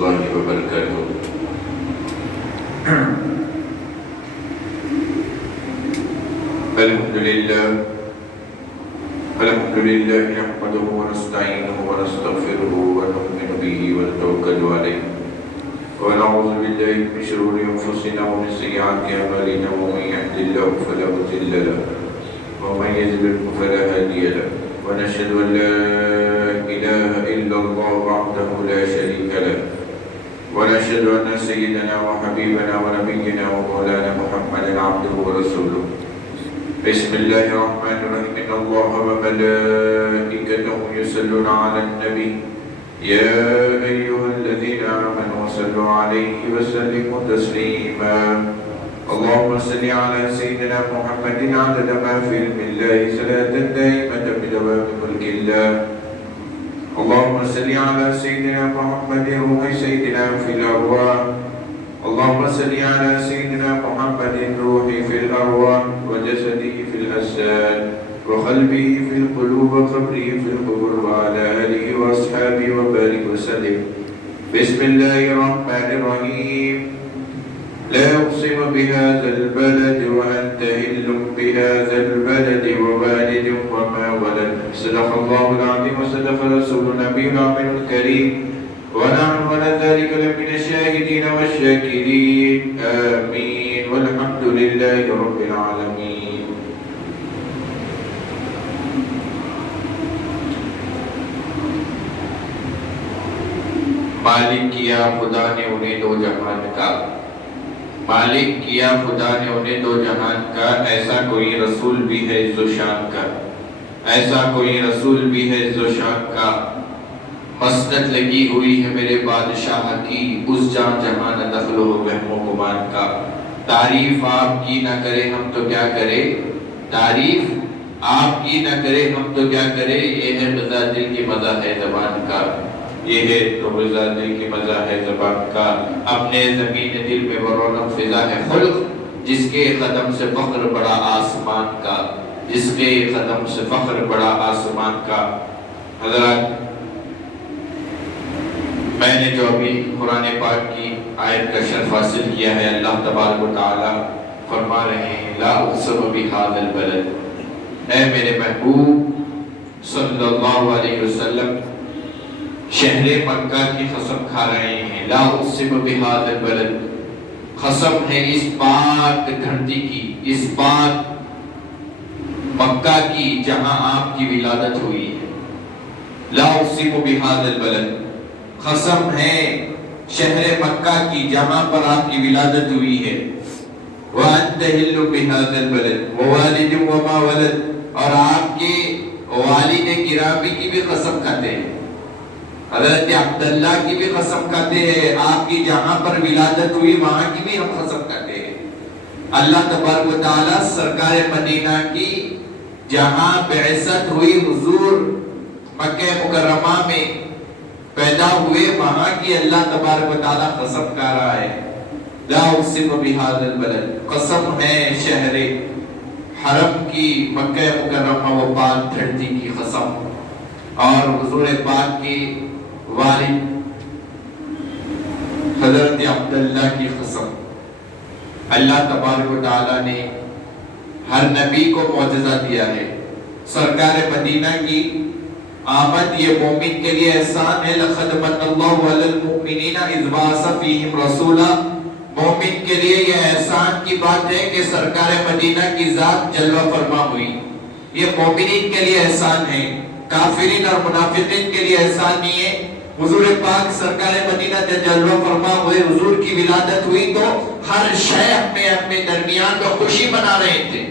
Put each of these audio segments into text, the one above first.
الله وبركاته. الحمد لله نحمده ونستعينه ونستغفره ونؤمن به ونتوكل عليه ونعوذ بالله من شرور أنفسنا ومن سيئات أعمالنا ومن يهد الله فلا مضل له ومن يضلل فلا هادي له ونشهد أن لا إله إلا الله وحده لا شريك له ونشهد أن سيدنا وحبيبنا ونبينا ومولانا محمدا عبده ورسوله. بسم الله الرحمن الرحيم. إن الله وملائكته يصلون على النبي يا أيها الذين آمنوا صلوا عليه وسلموا تسليما. اللهم صل على سيدنا محمد عدد ما في علم الله صلاة دائمة بدوام ملك الله. اللهم صل على سيدنا محمد روح سيدنا في الأرواح. اللهم صل على سيدنا محمد روح في الأرواح وجسده في الأجساد وقلبه في القلوب وقبره في القبور وعلى آله وأصحابه وبارك وسلم. بسم الله الرحمن الرحيم. لا أقسم بهذا البلد وأنت حل بهذا البلد ووالد وما ولد. صدق الله العظيم وصدق رسول النبي الكريم ونحن على ذلك لمن الشاهدين والشاكرين. آمين والحمد لله رب العالمين. مالک کیا خدا نے انہیں دو جہان کا، مالک کیا خدا نے انہیں دو جہان کا، ایسا کوئی رسول بھی ہے عز و شان کا، ایسا کوئی رسول بھی ہے عز و شان کا. مسند لگی ہوئی ہے میرے بادشاہ کی، اس جان جہان دخل و وہم و گمان کا. تعریف آپ کی نہ کرے ہم تو کیا کرے، تعریف آپ کی نہ کرے ہم تو کیا کرے. یہ ہے غذا دل کی مزہ ہے زبان کا، یہ ہے تو غذا دل کی مزہ ہے زبان کا. اپنے زمین دل میں ورونق فضا ہے خلق، جس کے قدم سے فخر بڑا آسمان کا، جس کے قدم سے فخر بڑا آسمان کا. حضرات، میں نے جو ابھی قرآن پاک کی آیت کا شرف حاصل کیا ہے، اللہ تبارک و تعالی فرما رہے ہیں لا اقسم بہذا البلد. اے میرے محبوب صلی اللہ علیہ وسلم، شہر مکہ کی قسم کھا رہے ہیں. لا اقسم بہذا البلد، قسم ہے اس پاک دھرتی کی، اس پاک مکہ کی جہاں آپ کی ولادت ہوئی ہے. لا اقسم بہذا البلد، قسم ہے شہر مکہ کی جہاں پر آپ کی ولادت ہوئی ہے. وَأَنْتَ حِلٌّ بِهَذَا الْبَلَدِ وَوَالِدٍ وَمَا وَلَدَ، اور آپ کے والد گرامی کی بھی قسم کھاتے ہیں، حضرت عبداللہ کی بھی قسم کھاتے ہیں، آپ کی جہاں پر ولادت ہوئی وہاں کی بھی ہم قسم کھاتے ہیں. اللہ تبارک و تعالی سرکار مدینہ کی جہاں بعثت ہوئی، حضور مکہ مکرمہ میں پیدا ہوئے، وہاں کی اللہ تبارک و تعالی قسم کھا رہا ہے. لا اقسم بہذا البلد، قسم ہے شہر حرم کی، مکہ مکرمہ و پاک دھرتی کی قسم، اور حضور پاک کی والد حضرت عبداللہ کی قسم. اللہ تبارک و تعالی نے ہر نبی کو معجزہ دیا ہے. سرکار مدینہ کی آمد یہ مومن کے لیے احسان ہے. لَقَدْ مَنَّ اللَّهُ عَلَى الْمُؤْمِنِينَ إِذْ بَعَثَ فِيهِمْ رَسُولًا. مومن کے لیے یہ احسان کی بات ہے کہ سرکار مدینہ کی ذات جلوہ فرما ہوئی. یہ مومنین کے لیے احسان ہے، کافرین اور منافقین کے لیے احسان نہیں ہے. حضور پاک سرکار مدینہ جلوہ فرما ہوئے، حضور کی ولادت ہوئی تو ہر شے اپنے درمیان میں خوشی منا رہے تھے.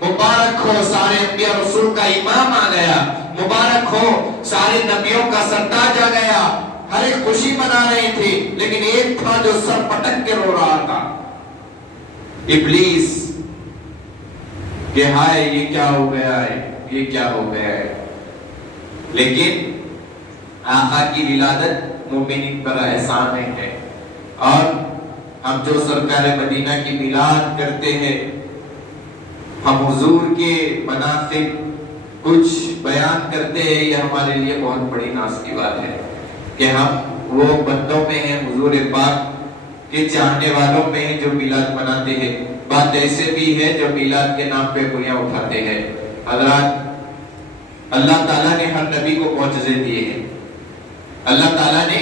مبارک ہو سارے انبیاء رسول کا امام آ گیا، مبارک ہو سارے نبیوں کا سردار آ گیا. ہر ایک خوشی منا رہے تھے، لیکن ایک تھا جو سر پٹک کے رو رہا تھا، ابلیس، کہ ہائے یہ کیا ہو گیا ہے، یہ کیا ہو گیا ہے. لیکن آقا کی ولادت مومنین پر احسان ہے، اور ہم جو سرکار مدینہ کی میلاد کرتے ہیں، ہم حضور کے مناقب کچھ بیان کرتے ہیں، یہ ہمارے لیے بہت بڑی ناز کی بات ہے کہ ہم وہ بندوں میں ہیں حضور پاک کے چاہنے والوں میں ہیں جو میلاد مناتے ہیں، بات ایسے بھی ہے جو میلاد کے نام پہ انگلیاں اٹھاتے ہیں۔ حضرات، اللہ تعالیٰ نے ہر نبی کو معجزے دیے ہیں، اللہ تعالیٰ نے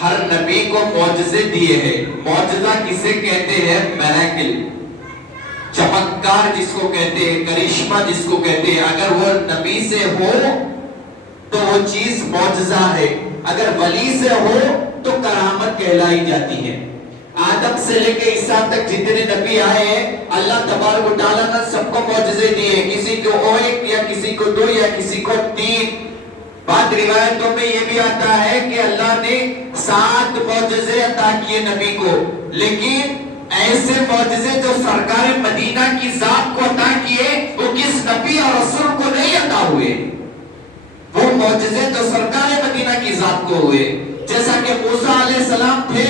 ہر نبی کو معجزے دیے ہیں۔ معجزہ کسے کہتے ہیں؟ میراکل، چمتکار جس کو کہتے ہیں، کرشمہ جس کو کہتے ہیں۔ اگر وہ نبی سے ہو تو وہ چیز معجزہ ہے، اگر ولی سے ہو تو کرامت کہلائی جاتی ہے۔ آدم سے لے کے عیسیٰ تک جتنے نبی آئے ہیں، اللہ تبارک و تعالیٰ نے سب کو معجزے دیے ہیں، کسی کو ایک یا کسی کو دو یا کسی کو تین۔ بعض روایتوں میں یہ بھی آتا ہے کہ اللہ نے 7 معجزے عطا کیے نبی کو، لیکن ایسے معجزے جو سرکار مدینہ کی ذات کو عطا کیے وہ کس نبی اور رسول کو نہیں عطا ہوئے۔ وہ معجزے جو سرکار مدینہ کی ذات کو ہوئے، جیسا کہ موسیٰ علیہ السلام تھے،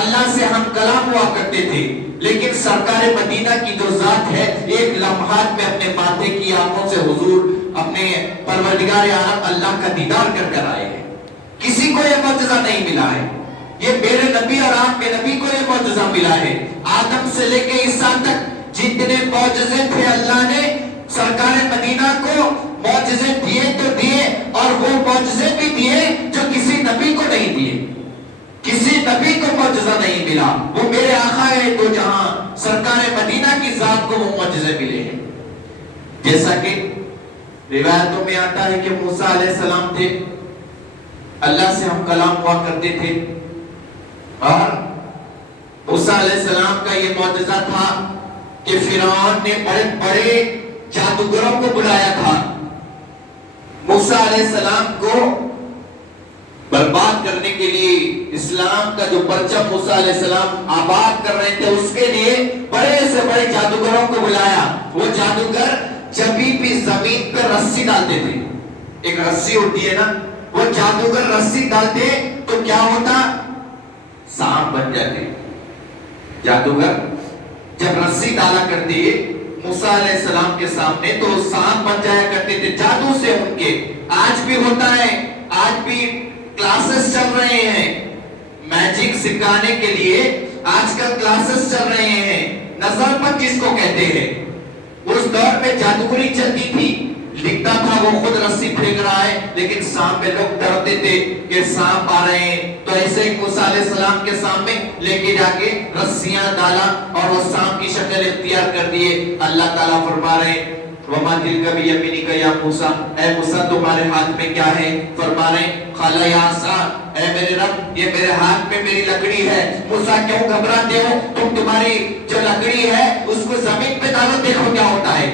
اللہ سے ہم کلام ہوا کرتے تھے، لیکن سرکار مدینہ کی جو ذات ہے ایک لمحات میں اپنے ماتھے کی آنکھوں سے حضور اپنے پروردگار عالم اللہ کا دیدار کر کر آئے ہیں۔ کسی کو یہ معجزہ نہیں ملا ہے، یہ میرے نبی اور آپ کے نبی کو یہ معجزہ ملا ہے۔ آدم سے لے کے عیسیٰ تک جتنے معجزے تھے اللہ نے سرکار مدینہ کو معجزے دیے تو دیے، اور وہ معجزے بھی دیے جو کسی نبی کو نہیں دیے، کسی نبی کو معجزہ نہیں ملا۔ وہ میرے آقا ہے تو جہاں سرکار مدینہ کی ذات کو وہ معجزے ملے ہیں۔ جیسا کہ روایتوں میں آتا ہے کہ موسیٰ علیہ السلام تھے، اللہ سے ہم کلام ہوا کرتے تھے، اور موسیٰ علیہ السلام کا یہ معجزہ تھا کہ فرعون نے بڑے بڑے جادوگروں کو بلایا تھا موسیٰ علیہ السلام کو برباد کرنے کے لیے۔ اسلام کا جو پرچم موسیٰ علیہ السلام آباد کر رہے تھے اس کے لیے بڑے سے بڑے جادوگروں کو بلایا۔ وہ جادوگر جب بھی زمین پر رسی ڈالتے تھے، ایک رسی ہوتی ہے نا، وہ جادوگر رسی ڈالتے تو کیا ہوتا؟ سانپ بن جاتے۔ جادوگر جب رسی ڈالا کرتے موسیٰ علیہ السلام کے سامنے تو سانپ بن جایا کرتے تھے جادو سے ان کے۔ آج بھی ہوتا ہے، آج بھی کلاسز چل رہے ہیں میجک سکھانے کے لیے، آج کل کلاسز چل رہے ہیں نظر پت جس کو کہتے ہیں۔ اس دور میں جادوگری چلتی تھی، لکھتا تھا وہ خود رسی پھینک رہا ہے، لیکن سانپ پہ لوگ ڈرتے تھے کہ سانپ آ رہے ہیں، تو ایسے ہی موسیٰ علیہ السلام کے سامنے لے کے جا کے رسیاں ڈالا اور وہ سانپ کی شکل اختیار کر دیے۔ اللہ تعالیٰ فرما رہے ہیں وَمَا تِلْكَ بِيَمِينِكَ يَا مُوسَىٰ، اے موسیٰ تمہارے ہاتھ میں کیا ہے؟ فرما رہے ہیں قَالَ يَا عَصَا، اے میرے رب یہ میرے ہاتھ میں میری لکڑی ہے۔ موسیٰ کیوں گھبراتے ہو؟ تمہاری جو لکڑی ہے اس کو زمین پہ ڈالو، دیکھو کیا ہوتا ہے۔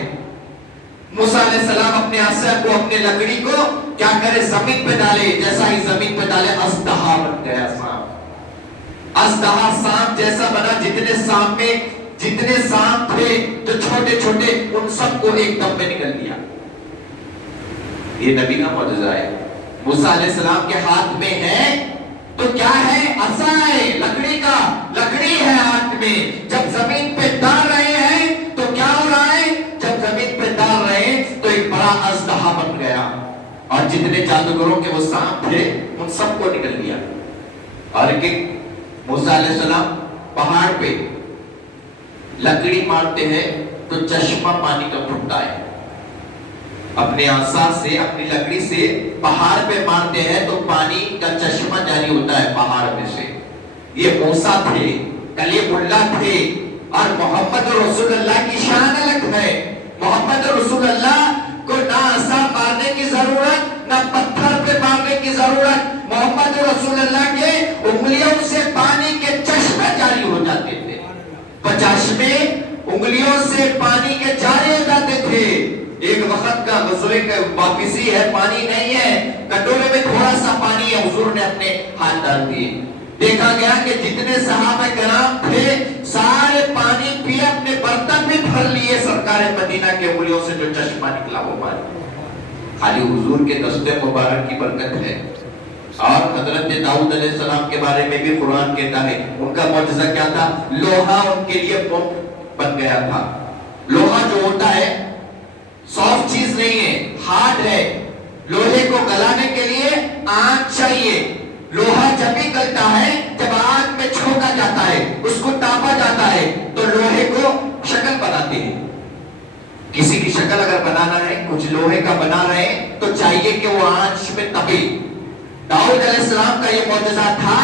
موسیٰ علیہ السلام اپنے عصا کو، اپنے لکڑی کو کیا کرے؟ زمین پہ ڈالے، جیسا ہی زمین پہ ڈالے اژدہا بن گیا سانپ۔ اژدہا سانپ جیسا بنا، جتنے سانپ تھے جو چھوٹے چھوٹے ان سب کو ایک دم میں نکل دیا۔ یہ نبی کا معجزہ ہے۔ موسیٰ علیہ السلام کے ہاتھ میں ہے تو کیا ہے؟ عصا ہے، لکڑی کا، لکڑی ہے ہاتھ میں۔ جب زمین پہ ڈال رہے ہیں تو کیا ہو رہا ہے؟ جب زمین پہ ڈال رہے ہیں تو ایک بڑا اژدہا بن گیا، اور جتنے جادوگروں کے وہ سانپ تھے ان سب کو نکل دیا۔ اور کہ موسیٰ علیہ السلام پہاڑ پہ لکڑی مارتے ہیں تو چشمہ پانی کا پھوٹتا ہے، اپنے عصا سے، اپنی لکڑی سے پہاڑ پہ مارتے ہیں تو پانی کا چشمہ جاری ہوتا ہے پہاڑ میں سے۔ یہ موسیٰ تھے، کلیم اللہ تھے، اور محمد رسول اللہ کی شان الگ ہے۔ محمد رسول اللہ کو نہ عصا مارنے کی ضرورت، نہ پتھر پہ مارنے کی ضرورت۔ محمد رسول اللہ کے انگلیوں سے پانی کے چشمے جاری ہو جاتے تھے، چشمے انگلیوں سے پانی کے جاری ہو جاتے تھے۔ ایک وقت کا غزوے کا واپسی ہے، پانی نہیں ہے، کٹورے میں تھوڑا سا پانی ہے، حضور نے اپنے ہاتھ ڈال دیے۔ دیکھا گیا کہ جتنے صحابہ کرام تھے سارے پانی پیے، اپنے برتن بھی بھر لیے، سرکار مدینہ کے انگلیوں سے جو چشمہ نکلا وہ پانی خالی حضور کے دست مبارک کی برکت ہے۔ اور حضرت داؤد علیہ السلام کے بارے میں بھی قرآن کہتا ہے ان کا معجزہ کیا تھا؟ لوہا ان کے لیے بن گیا تھا۔ لوہا جو ہوتا ہے سافٹ چیز نہیں ہے، ہارڈ ہے۔ لوہے کو گلانے کے لیے آنچ چاہیے، لوہا جب بھی گلتا ہے جب آگ میں چھونکا جاتا ہے، اس کو تاپا جاتا ہے تو لوہے کو شکل بناتے ہیں. کسی کی شکل اگر بنانا ہے، کچھ لوہے کا بنا رہے ہیں تو چاہیے کہ وہ آنچ میں تپے. داؤد علیہ السلام کا یہ معجزہ تھا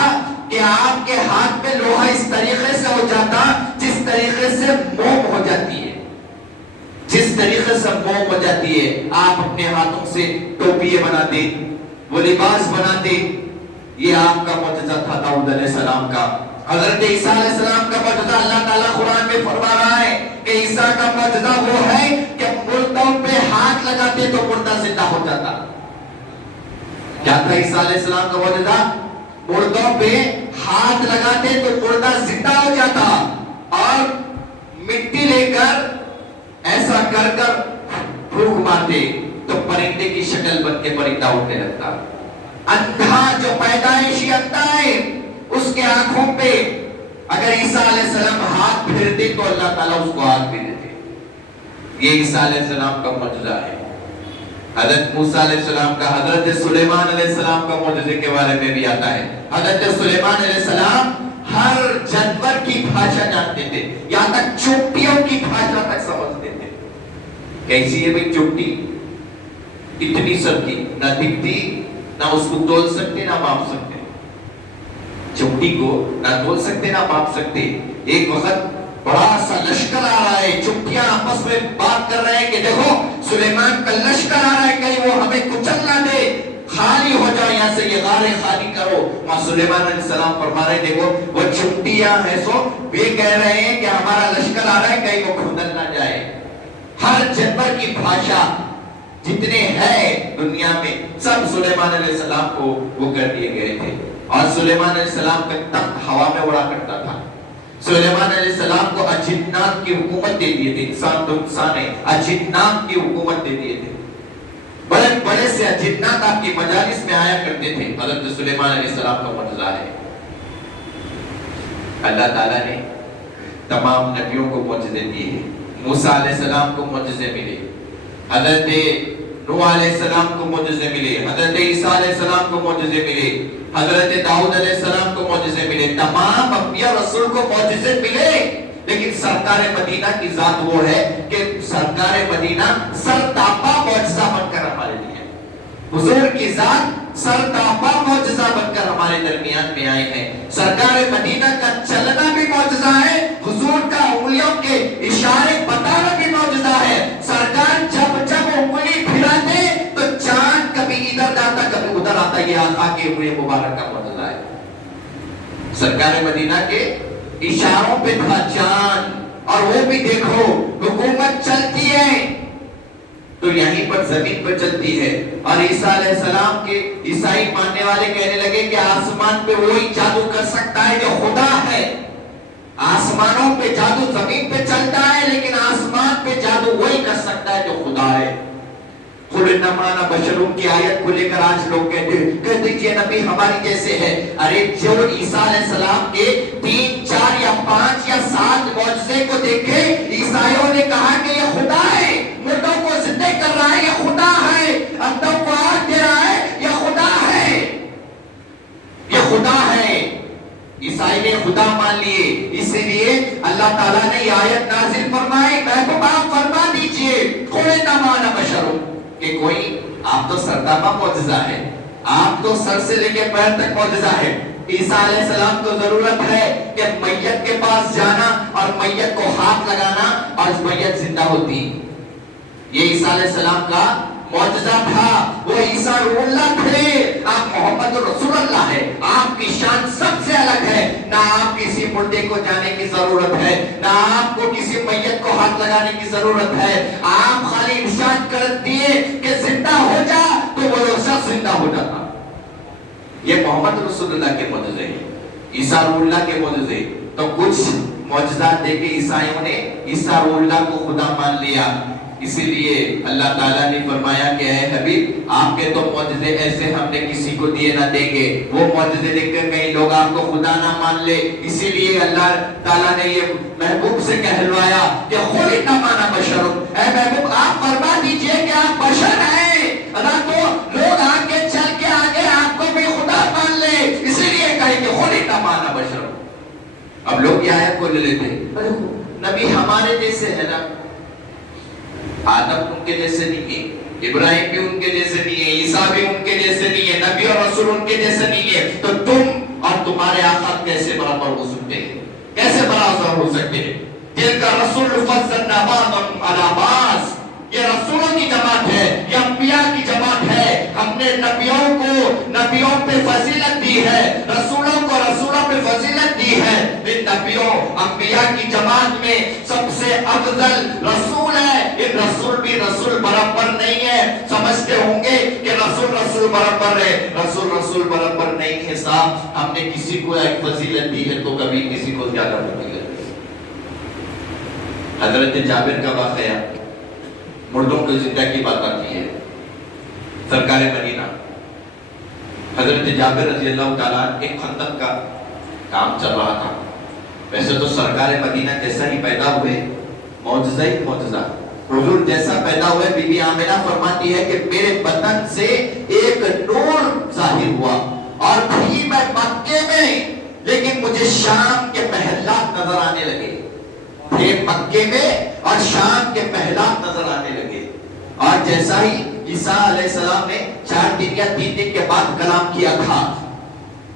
کہ آپ کے ہاتھ میں لوہا اس طریقے سے ہو جاتا جس طریقے سے موم ہو جاتی ہے، جس طریقے سے موم ہو جاتی ہے. آپ اپنے ہاتھوں سے ٹوپیے بناتے، وہ لباس بناتے. یہ آپ کا معجزہ تھا داؤد علیہ السلام کا. حضرت عیسیٰ علیہ السلام کا معجزہ اللہ تعالیٰ قرآن میں فرما رہا ہے کہ عیسیٰ کا معجزہ وہ ہے کہ مردوں پہ ہاتھ لگاتے تو مردہ زندہ ہو جاتا. کیا تھا عیسیٰ علیہ السلام کا معجزہ؟ مردوں پہ ہاتھ لگاتے تو مردہ زندہ ہو جاتا، اور مٹی لے کر ایسا کر کر پھونک مارتے تو پرندے کی شکل بن کے پرندہ اڑنے لگتا. اندھا جو پیدائشی اندھا ہے، اس کے آنکھوں پہ اگر عیسیٰ علیہ السلام ہاتھ پھیرتے تو اللہ تعالیٰ اس کو آنکھ بھی دیتے. یہ عیسیٰ علیہ السلام کا معجزہ ہے. حضرت موسیٰ علیہ السلام کا، حضرت سلیمان علیہ السلام کا معجزے کے بارے میں بھی آتا ہے. حضرت سلیمان علیہ السلام ہر جانور کی بھاشا جانتے تھے، یہاں تک چونٹیوں کی بھاشا تک سمجھتے تھے. کیسی ہے بھئی چونٹی؟ اتنی سب کی، نہ دکھتی، نہ اس کو تول سکتے نہ ماپ سکتے. چونٹی کو نہ تول سکتے نہ ماپ سکتے. ایک وقت بڑا سا لشکر آ رہا ہے، چونٹیاں آپس میں بات کر رہے ہیں کہ دیکھو سلیمان کا لشکر آ رہا ہے، کہیں وہ ہمیں کچل نہ دے، خالی ہو جاؤ یہاں سے، یہ غاریں خالی کرو. وہاں سلیمان علیہ السلام فرما رہے ہیں دیکھو وہ چونٹیاں ہیں سو یہ کہہ رہے ہیں کہ ہمارا لشکر آ رہا ہے، کہیں وہ کھدن نہ جائے. ہر جانور کی بھاشا جتنے ہیں دنیا میں سب سلیمان علیہ السلام کو وہ کر دیے گئے تھے. اور سلیمان علیہ السلام کا تخت ہوا میں اڑا کرتا تھا. سلیمان علیہ السلام کو اجنات کی حکومت دے دیے تھے. انسان تو انسان ہے، اجنات کی حکومت دے دیے تھے. بڑے بڑے سے اجنات آپ کی مجالس میں آیا کرتے تھے. حضرت سلیمان علیہ السلام کا معجزہ ہے. اللہ تعالیٰ نے تمام نبیوں کو معجزے دیے ہیں. موسیٰ علیہ السلام کو معجزے ملے، حضرت نوح علیہ السلام کو معجزے ملے، حضرت عیسیٰ علیہ السلام کو معجزے ملے، حضرت داؤد علیہ السلام کو معجزے ملے. تمام انبیاء رسول کو معجزے ملے، لیکن سرکار مدینہ کی ذات وہ ہے کہ سرکار مدینہ سرتاپا معجزہ بن کر ہمارے لیے، حضور کی ذات سرتاپا معجزہ بن کر ہمارے درمیان میں آئے ہیں. سرکار مدینہ کا چلنا بھی معجزہ ہے، حضور کا انگلیوں کے اشارے بتانا بھی معجزہ ہے. سرکار جب جب انگلی پھراتے تو چاند کبھی ادھر جاتا کبھی ادھر آتا. یہ آقا کی انگلی مبارک کا معجزہ ہے. سرکار مدینہ کے اشاروں پہ تھا چاند، اور وہ بھی دیکھو حکومت چلتی ہے تو یہیں پر زمین پر چلتی ہے. اور عیسیٰ علیہ السلام کے عیسائی ماننے والے کہنے لگے کہ آسمان پہ وہی جادو کر سکتا ہے جو خدا ہے. آسمانوں پہ جادو زمین پہ چلتا ہے، لیکن آسمان پہ جادو وہی کر سکتا ہے جو خدا ہے. قُلْ إِنَّمَا أَنَا بَشَرٌ کی آیت کو لے کر آج لوگ کہتے ہیں نبی ہماری جیسے ہے. ارے جو عیسیٰ علیہ السلام کے 3 4 یا 5 یا 7 معجزے کو دیکھے، عیسائیوں نے کہا کہ یہ خدا ہے، مردوں کو زندہ کر رہا ہے یہ خدا ہے، اندھوں کو آنکھ دے رہا ہے یہ خدا ہے، یہ خدا ہے. عیسائی نے خدا مان لیے. اسی لیے اللہ تعالیٰ نے یہ آیت نازل فرمائی، محبوب آپ فرما دیجئے قُلْ إِنَّمَا أَنَا بَشَرٌ کہ کوئی آپ تو سرتاپا معجزہ ہے، آپ تو سر سے لے کے پیر تک معجزہ ہے. عیسیٰ علیہ السلام کو ضرورت ہے کہ میت کے پاس جانا اور میت کو ہاتھ لگانا اور میت زندہ ہوتی. یہ عیسیٰ علیہ السلام کا معجزہ تھا. وہ عیسیٰ روح اللہ تھے، آپ محمد رسول اللہ ہے. آپ کی شان سب سے الگ ہے. نہ آپ کسی مردے کو جانے کی ضرورت ہے، نہ آپ کو کسی میت کو ہاتھ لگانے کی ضرورت ہے. آپ خالی ارشاد کر دیے کہ زندہ ہو جا تو وہ شخص زندہ ہو جاتا. یہ محمد رسول اللہ کے معجزے ہیں، عیسیٰ روح اللہ کے معجزے. تو کچھ معجزات دے کے عیسائیوں نے عیسیٰ روح اللہ کو خدا مان لیا. اسی لیے اللہ تعالیٰ نے فرمایا کہ اے حبیب آپ کے تو معجزے ایسے ہم نے کسی کو دیے نہ دیں گے. وہ معجزے دیکھ کر کئی لوگ آپ کو خدا نہ مان لے. اسی لیے اللہ تعالیٰ نے یہ محبوب سے کہلوایا کہ قُلْ إِنَّمَا أَنَا بَشَرٌ، اے محبوب آپ فرما دیجئے کہ آپ بشر ہیں. نہ تو لوگ آگے چل کے آگے آپ کو بھی خدا مان لے، انا بشر. اب لوگ یہ آیت کو لے لیتے ہیں نبی ہمارے جیسے ہے نا. آدم ان کے جیسے نہیں ہے, ابراہیم بھی ان کے جیسے نہیں ہے, عیسیٰ بھی ان کے جیسے نہیں ہے, نبی اور رسول ان کے جیسے نہیں ہے, تو تم اور تمہارے آقا کیسے برابر ہو سکتے ہیں, کیسے برابر ہو سکتے ہیں؟ دل کا رسول فضلنا بعضهم علی بعض, یہ رسولوں کی جماعت ہے, یہ انبیاء کی جماعت ہے. ہم نے نبیوں کو نبیوں پہ فضیلت دی ہے, رسولوں کو رسولوں پہ فضیلت دی ہے. ان نبیوں انبیاء کی جماعت میں سب سے افضل رسول ہے. ان رسول بھی رسول برابر نہیں ہے. سمجھتے ہوں گے کہ رسول رسول برابر ہے, رسول رسول برابر نہیں ہے صاحب. ہم نے کسی کو ایک فضیلت دی ہے تو کبھی کسی کو زیادہ فضیلت دی. حضرت جابر کا واقعہ مردوں کو زندہ کی بات آتی ہے. سرکار مدینہ حضرت جابر رضی اللہ تعالیٰ ایک خندق کا کام چل رہا تھا. ویسے تو سرکار مدینہ جیسا ہی پیدا ہوئے, معجزہ ہی معجزہ, حضور جیسا پیدا ہوئے. بی بی آمنہ فرماتی ہے کہ میرے بدن سے ایک نور ظاہر ہوا اور بھی میں مکے میں, لیکن مجھے شام کے محلات نظر آنے لگے. تھے مکے میں اور شام کے محلات نظر آنے لگے. اور جیسا ہی عیسیٰ علیہ السلام نے 4 دن یا 3 دن کے بعد کلام کیا تھا,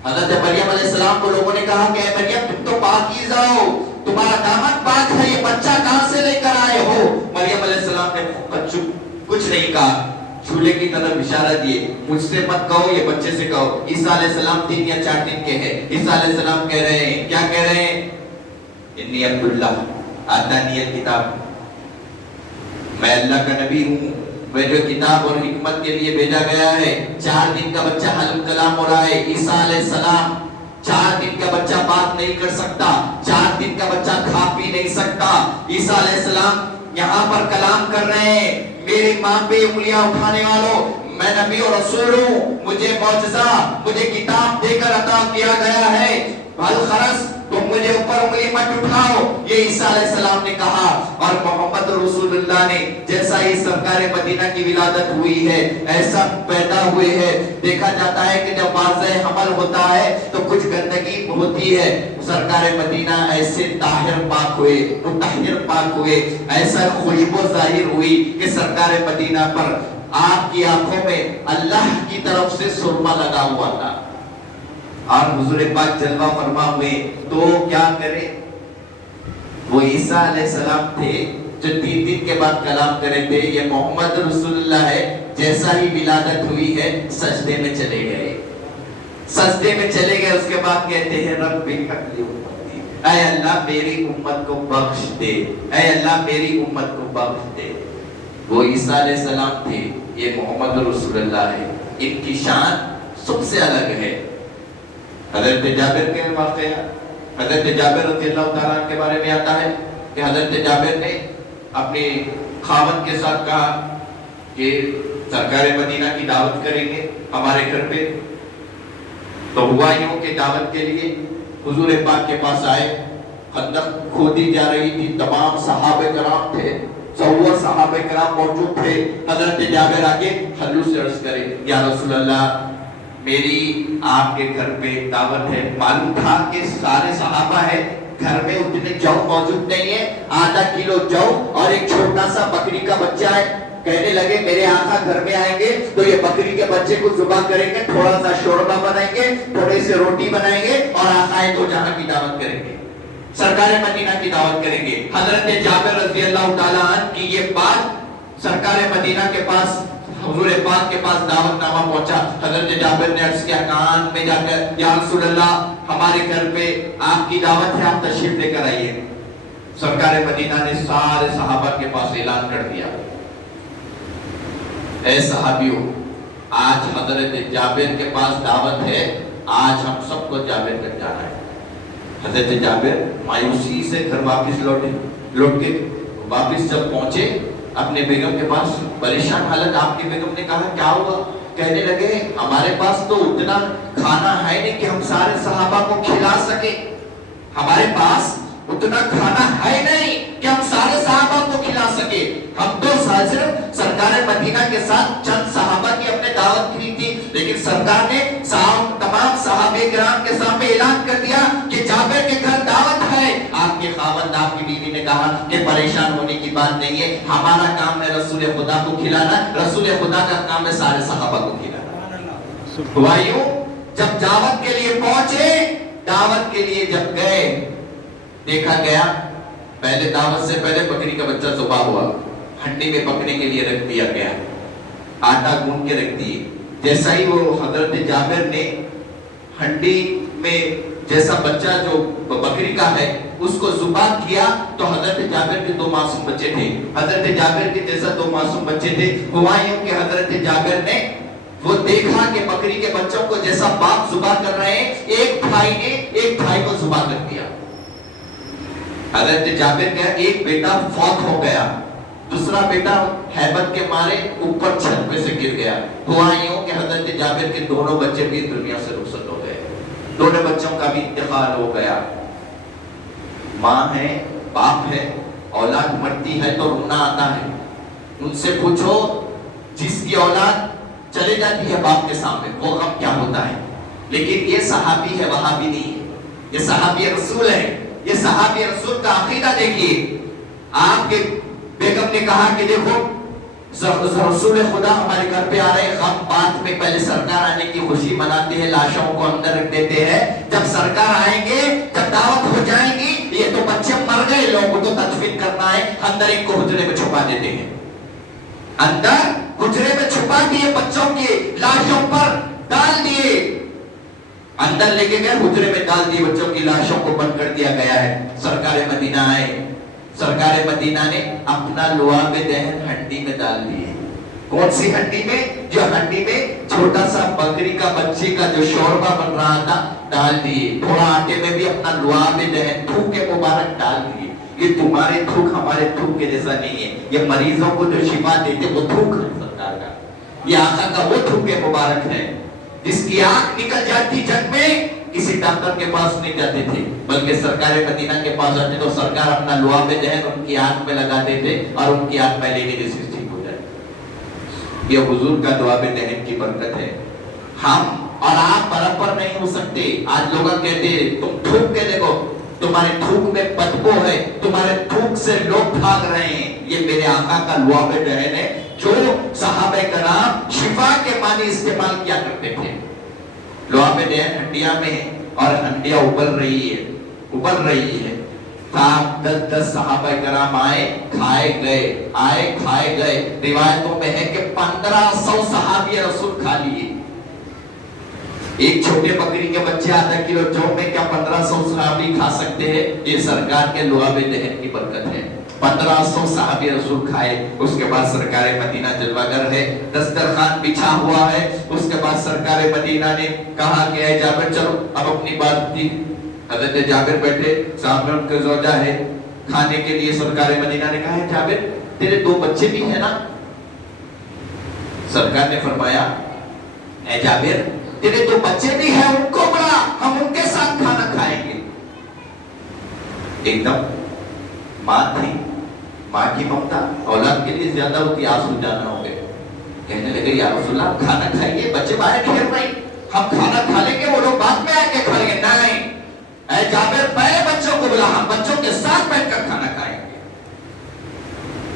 حضرت مریم علیہ السلام کو لوگوں نے کہا کہ اے مریم تم تو پاکیزہ ہو, تمہارا دامن پاک ہے, یہ بچہ کہاں سے لے کر آئے ہو؟ مریم علیہ السلام نے کچھ نہیں کہا, چولہے کی طرف اشارہ دیے, مجھ سے مت کہو, یہ بچے سے کہو. عیسیٰ علیہ السلام 3 یا 4 دن کے ہیں. عیسیٰ علیہ السلام کہہ رہے ہیں, کیا کہہ رہے ہیں؟ انی عبداللہ آتانی الکتاب, میں اللہ کا نبی ہوں, میں جو کتاب اور حکمت کے لیے بھیجا گیا ہے. 4 دن کا بچہ حلم کلام ہو رہا ہے. عیسیٰ علیہ السلام 4 دن کا بچہ بات نہیں کر سکتا, 4 دن کا بچہ کھا پی نہیں سکتا. عیسیٰ علیہ السلام یہاں پر کلام کر رہے ہیں, میری ماں پہ انگلیاں اٹھانے والوں, میں نبی اور رسول ہوں, مجھے معجزہ, مجھے کتاب دے کر عطا کیا گیا ہے. الخرس تم مجھے اوپر انگلی مت اٹھاؤ, یہ عیسیٰ علیہ السلام نے کہا. اور محمد رسول اللہ نے جیسا ہی سرکار مدینہ کی ولادت ہوئی ہے ایسا پیدا ہوئے ہے. دیکھا جاتا ہے کہ جب واضح حمل ہوتا ہے تو کچھ گندگی ہوتی ہے. سرکار مدینہ ایسے طاہر پاک ہوئے, مطہر پاک ہوئے, ایسا خوشبو ظاہر ہوئی کہ سرکار مدینہ پر آپ کی آنکھوں میں اللہ کی طرف سے سرما لگا ہوا تھا. اور حضور پاک جلوہ فرما ہوئے تو کیا کرے, وہ عیسیٰ علیہ السلام تھے جو 3 دن کے بعد کلام کرے تھے. یہ محمد رسول اللہ ہے, جیسا ہی ولادت ہوئی ہے سجدے میں چلے گئے, سجدے میں چلے گئے. اس کے بعد کہتے ہیں رب بحقلی امتی, اے اللہ میری امت کو بخش دے, اے اللہ میری امت کو بخش دے. وہ عیسیٰ علیہ السلام تھے, یہ محمد رسول اللہ ہے. ان کی شان سب سے الگ ہے. حضرت جابر کے واقعہ, حضرت جابر رضی اللہ تعالیٰ کے بارے میں آتا ہے کہ حضرت جابر نے اپنے خاوند کے ساتھ کہا کہ سرکار مدینہ کی دعوت کریں گے ہمارے گھر پہ. تو ہوا یوں کہ دعوت کے لیے حضور پاک کے پاس آئے. خندق کھودی جا رہی تھی, تمام صحابہ کرام تھے, 100 صحابہ کرام موجود تھے. حضرت جابر آگے حضور سے عرض کرے, یا رسول اللہ میری آپ کے گھر پہ دعوت ہے. معلوم تھا کہ سارے صحابہ ہیں, گھر میں اتنے جو موجود نہیں ہے, آدھا کلو جو اور ایک چھوٹا سا بکری کا بچہ ہے. کہنے لگے میرے آقا گھر میں آئیں گے تو یہ بکری کے بچے کو ذبح کریں گے, تھوڑا سا شوربہ بنائیں گے, تھوڑے سے روٹی بنائیں گے اور آقا دو جہاں کی دعوت کریں گے, سرکار مدینہ کی دعوت کریں گے. حضرت جابر رضی اللہ تعالیٰ عنہ کی یہ بات سرکار مدینہ کے پاس, حضور پاک کے پاس دعوت نامہ پہنچا. حضرت جابر نے عرض کیا کان میں جا کر, یا رسول اللہ ہمارے گھر پہ آپ کی دعوت ہے, آپ تشریف لے کر آئیے. سرکار مدینہ نے سارے صحابہ کے پاس اعلان کر دیا, اے صحابیوں آج حضرت جابر کے پاس دعوت ہے, آج ہم سب کو جابر کر جانا ہے. حضرت جابر مایوسی سے گھر واپس لوٹ کے واپس جب پہنچے اپنے بیگم کے پاس, پریشان حالت. آپ کی بیگم نے کہا کیا ہوا؟ کہنے لگے ہمارے پاس تو اتنا کھانا ہے نہیں کہ ہم سارے صحابہ کو کھلا سکے, ہمارے پاس اتنا کھانا ہے نہیں کہ ہم سارے صحابہ کو کھلا سکے. ہم تو صرف سرکار مدینہ کے ساتھ چند صحابہ کی اپنے دعوت کی تھی, لیکن سرکار نے تمام صحابہ کرام کے سامنے اعلان کر دیا کہ جابر کے گھر دعوت ہے. آپ کے خاوند آپ کی بیوی نے کہا کہ پریشان ہونے کی بات نہیں ہے, ہمارا کام ہے رسول خدا کو کھلانا, رسول خدا کا کام ہے سارے صحابہ کو کھلانا. بھائیوں جب دعوت کے لیے پہنچے, دعوت کے لیے جب گئے, دیکھا گیا پہلے دعوت سے پہلے بکری کا بچہ ذبح ہوا, ہنڈی میں پکنے کے لیے رکھ دیا گیا, آٹا گون کے رکھ دیے. جیسا ہی وہ حضرت جابر نے ہنڈی میں جیسا بچہ جو بکری کا ہے اس کو ذبح کیا تو حضرت جابر کے 2 معصوم بچے تھے. حضرت جابر کے جیسا 2 معصوم بچے تھے. ہوا یوں کہ حضرت جابر نے وہ دیکھا کہ بکری کے بچوں کو جیسا باپ ذبح کر رہے ہیں, ایک بھائی کو ذبح کر دیا. حضرت جابر کا ایک بیٹا فوت ہو گیا, دوسرا بیٹا ہیبت کے مارے اوپر چھت پہ سے گر گیا. ہوا یوں کہ حضرت جابر کے دونوں بچے بھی دنیا سے رخصت ہو گئے, دونوں بچوں کا بھی انتقال ہو گیا. ماں ہے, باپ ہے, اولاد مرتی ہے تو رونا آتا ہے. ان سے پوچھو جس کی اولاد چلے جاتی ہے باپ کے سامنے وہ غم کیا ہوتا ہے. لیکن یہ صحابی ہے, وہابی نہیں ہے, یہ صحابی رسول ہے. یہ صحابی رسول کا عقیدہ دیکھیے. آپ کے بیگم نے کہا کہ دیکھو رسول خدا ہمارے گھر پہ آ رہے ہیں, غم بات میں پہلے سرکار آنے کی خوشی مناتے ہیں, لاشوں کو اندر رکھ دیتے ہیں. جب سرکار آئیں گے, جب دعوت ہو جائیں گی, یہ تو بچے مر گئے, لوگوں کو تدفین کرنا ہے, اندر ان کو حجرے میں چھپا دیتے ہیں. اندر حجرے میں چھپا دیے, بچوں کی لاشوں پر ڈال دیے, اندر لے کے گئے, حجرے میں ڈال دیے, بچوں کی لاشوں کو بند کر دیا گیا ہے. سرکار مدینہ آئے, سرکار مدینہ نے اپنا لعاب دہن ہنڈی میں ڈال دیے. کون سی ہنڈی میں؟ جو ہنڈی میں چھوٹا سا بکری کا بچے کا جو شوربہ بن رہا تھا ڈال دیے. تھوڑا آٹے میں بھی اپنا لعاب دہن تھوک مبارک ڈال دیے. یہ تمہارے تھوک ہمارے تھوک کے جیسا نہیں ہے, یہ مریضوں کو جو شفا دیتے وہ تھوک ہے سرکار کا, یہ آقا کا وہ تھوک مبارک ہے جس کی آنکھ نکل جاتی جنگ میں کسی ڈاکٹر کے پاس نہیں جاتے تھے بلکہ سرکار مدینہ کے پاس جاتے تو سرکار اپنا لعاب دہن ان کی آنکھ میں لگاتے تھے اور ان کی آنکھ پہلے کی جیسی ٹھیک ہو جاتی. یہ حضور کا لعاب دہن کی برکت ہے. ہم اور آپ برابر نہیں ہو سکتے. آج لوگ کہتے ہیں تم تھوک کے دیکھو, تمہارے تھوک میں بدبو ہے, تمہارے تھوک سے لوگ بھاگ رہے ہیں. یہ میرے آقا کا لعاب دہن ہے جو صحابہ کرام شفا کے معنی استعمال کیا کرتے تھے. لعاب دہن ہنڈیاں میں ہے اور ہنڈیاں ابل رہی ہے. 10 صحابہ کرام آئے, کھائے گئے. روایتوں میں ہے کہ 1500 صحابی رسول کھا لیے. ایک چھوٹے بکری کے بچے آدھا کلو جو میں کیا 1500 صحابی کھا سکتے ہیں. یہ سرکار کے لعاب دہن کی برکت ہے. 1500 صحابی رسول کھائے. اس کے بعد سرکار مدینہ جلوہ گر ہے, دسترخوان بچھا ہوا ہے. اس کے بعد سرکار مدینہ نے کہا کہ اے جابر چلو اب اپنی بات دی. حضرت جابر بیٹھے, سامنے ان کے زوجہ ہے, کھانے کے لیے سرکار مدینہ نے کہا ہے جابر تیرے 2 بچے بھی ہیں نا؟ سرکار نے فرمایا اے جابر تیرے 2 بچے بھی ہیں, ان کو بلا, ہم ان کے ساتھ کھانا کھائیں گے. ایک دم ماں تھی, ماں کی ممتا اولاد کے لیے زیادہ ہوتی, آنسو جانا ہو گئے. کہنے لگے یا رسول اللہ کھانا کھائیے, بچے باہر کھیل رہے ہیں, ہم کھانا کھا لیں گے, وہ لوگ بعد میں آ کے کھا لیں گے. نہیں اے جابر پہلے بچوں کو بلا, ہم بچوں کے ساتھ بیٹھ کر کھانا کھائیں گے.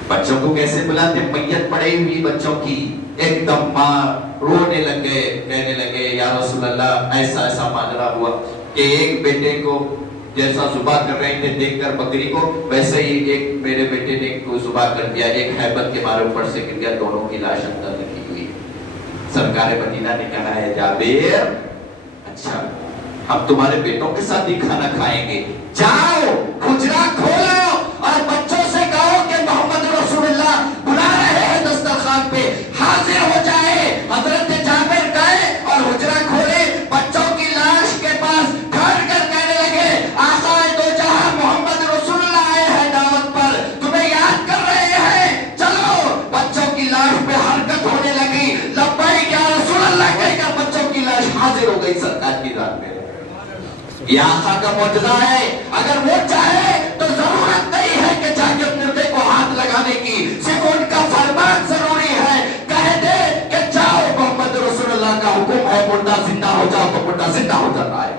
بچوں کو کیسے بلاتے؟ میت پڑی ہوئی بچوں کی. ایک دم ماں رونے لگے, کہنے لگے یا رسول اللہ ایسا ماجرا ہوا کہ ایک بیٹے کو جیسا ذبح کر رہے تھے دیکھ کر بکری کو, ویسے ہی ایک میرے بیٹے نے کو ذبح کر دیا, ایک ہیبت کے مارے اوپر سے گر گیا, دونوں کی لاش اندر رکھی ہوئی. سرکار مدینہ نے کہا ہے جابر اچھا ہم تمہارے بیٹوں کے ساتھ ہی کھانا کھائیں گے, جاؤ حجرہ کھولو اور بچوں سے کہو کہ محمد رسول اللہ بلا رہے ہیں دسترخوان پہ, حاضر ہو جائے. حضرت جابر گئے اور حجرہ کھولے, بچوں کی لاش کے پاس کھڑ کر کہنے لگے آقا دو جہاں محمد رسول اللہ آئے ہیں دعوت پر, تمہیں یاد کر رہے ہیں, چلو. بچوں کی لاش پہ حرکت ہونے لگی, لبیک یا رسول اللہ کہہ کر بچوں کی لاش حاضر ہو گئی سرکار کی ذات میں. یہ آقا کا معجزہ ہے. اگر وہ چاہے تو ضرورت نہیں ہے کہ جا کے مردے کو ہاتھ لگانے کی, صرف ان کا فرمان ضروری ہے. کہہ دے کہ جاؤ محمد رسول اللہ کا حکم تو مردہ زندہ ہو جاتا ہے.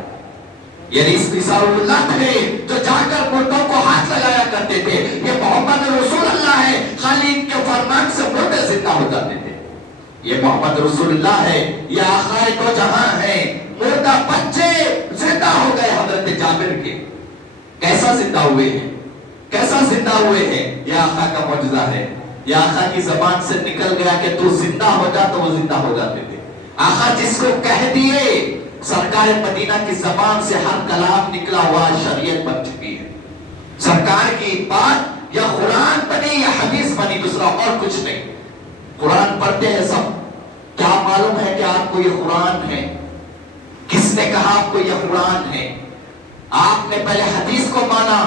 یعنی اس نثار اللہ تھے جو جا کر مردوں کو ہاتھ لگایا کرتے تھے. یہ محمد رسول اللہ ہے، خالی ان کے فرمان سے مردے زندہ ہو جاتے تھے. یہ محمد رسول اللہ ہے، یہ آقائے دو جہاں ہے. مردہ بچے زندہ ہو گئے حضرت جابر کے. کیسا زندہ ہوئے ہیں، کیسا زندہ ہوئے ہیں؟ یہ آقا کا معجزہ ہے. یہ آقا کی زبان سے نکل گیا کہ تو زندہ ہو جا، تو وہ زندہ ہو جاتے تھے. آقا جس کو کہہ دیے، سرکار مدینہ کی زبان سے ہر کلام نکلا ہوا شریعت بن چکی ہے. سرکار کی بات یا قرآن بنی یا حدیث بنی، دوسرا اور کچھ نہیں. قرآن پڑھتے ہیں سب. کیا معلوم ہے کہ آپ کو یہ قرآن ہے؟ کس نے کہا آپ کو یہ قرآن ہے؟ آپ نے پہلے حدیث کو مانا،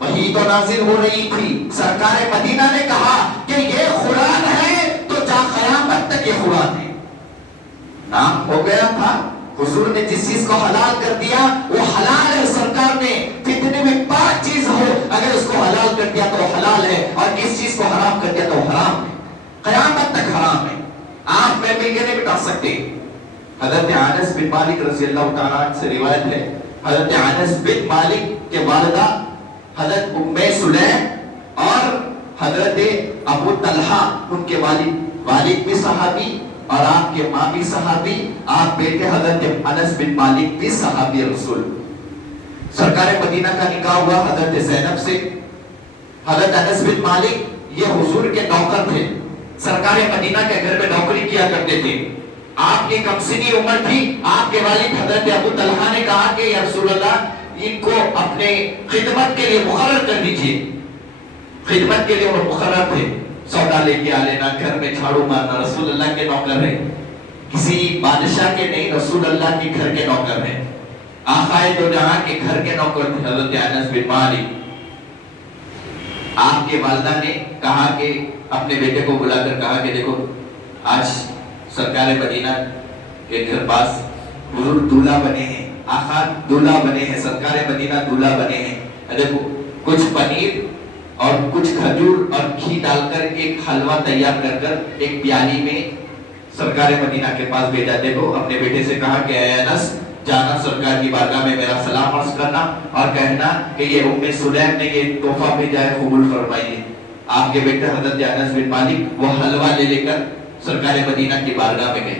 وحی تو نازل ہو رہی تھی. سرکار مدینہ نے کہا کہ یہ قرآن ہے تو جا قیامت تک یہ قرآن ہے. نام ہو گیا تھا. حضور نے جس چیز کو حلال کر دیا وہ حلال ہے. سرکار نے کتنے میں پاک چیز ہو، اگر اس کو حلال کر دیا تو وہ حلال ہے، اور اس چیز کو حرام کر دیا تو وہ حرام ہے، قیامت تک حرام ہے. آپ میں مل کے نہیں بتا سکتے. حضرت انس بن مالک رضی اللہ تعالیٰ عنہ سے روایت ہے، حضرت انس بن مالک کے والدہ حضرت ام سلیم اور حضرت ابو طلحہ ان کے والد بھی صحابی اور آپ کے ماں بھی صحابی. آپ بیٹے حضرت انس بن مالک بھی صحابی رسول. سرکار مدینہ کا نکاح ہوا حضرت زینب سے. حضرت انس بن مالک یہ حضور کے نوکر تھے. سرکار مدینہ کے گھر میں نوکری کیا کرتے تھے. آپ کی کم سنی عمر تھی. آپ کے والد حضرت ابو طلحہ نے کہا کہ یا رسول اللہ ان کو اپنے خدمت کے لیے مقرر کر دیجیے. خدمت کے لیے وہ مقرر تھے. سودا لے کے آ لینا، گھر میں جھاڑو مارنا. رسول اللہ کے نوکر ہیں، کسی بادشاہ کے نہیں، رسول اللہ کے گھر کے نوکر ہیں. آقائے دو جہاں کے گھر کے نوکر تھے حضرت انس بن مالک. آپ کے والدہ نے کہا کہ اپنے بیٹے کو بلا کر کہا کہ دیکھو آج سرکار مدینہ کے گھر پاس حضور دولہا بنے ہیں، آقا دولہا بنے ہیں، سرکار مدینہ دولہا بنے ہیں. دیکھو کچھ پنیر اور کچھ کھجور اور گھی ڈال کر ایک حلوہ تیار کر کر ایک پیالی میں سرکار مدینہ کے پاس بھیجا. دیکھو اپنے بیٹے سے کہا کہ اے انس جانا سرکار کی بارگاہ میں میرا سلام عرض کرنا اور کہنا کہ یہ ام سلیم نے یہ تحفہ بھیجا ہے، قبول فرمائیے. آپ کے بیٹے حضرت انس بن مالک وہ حلوہ لے کر سرکار مدینہ کی بارگاہ میں گئے.